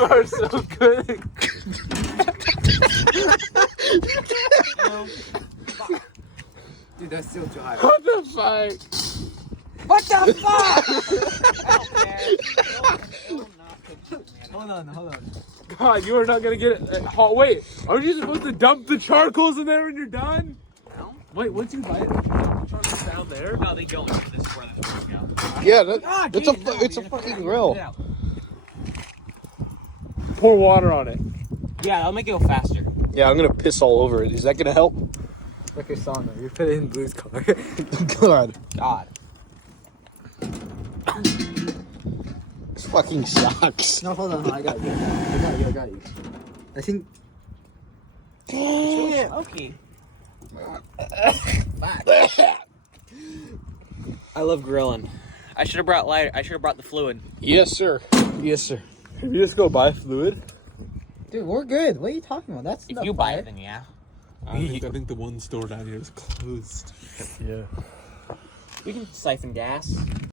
You are so good. Dude, that's still dry. What the fuck? What the fuck? Hold on. God, you are not gonna get it. Wait, aren't you supposed to dump the charcoals in there when you're done? No. Wait, once you light it, the charcoal's down there. No, they don't. This is where they're supposed to go. Yeah, It's a fucking grill. Pour water on it. Yeah, that'll make it go faster. Yeah, I'm gonna piss all over it. Is that gonna help? Like a sauna. You put it in Blue's car. God, God. this fucking sucks. No, hold on. I got you. I got you. I think. Okay. I love grilling. I should have brought lighter. I should have brought the fluid. Yes, sir. Yes, sir. If you just go buy fluid. Dude, we're good. What are you talking about? That's If not you buy fire. it, then yeah. I think the one store down here is closed. Yeah. We can siphon gas.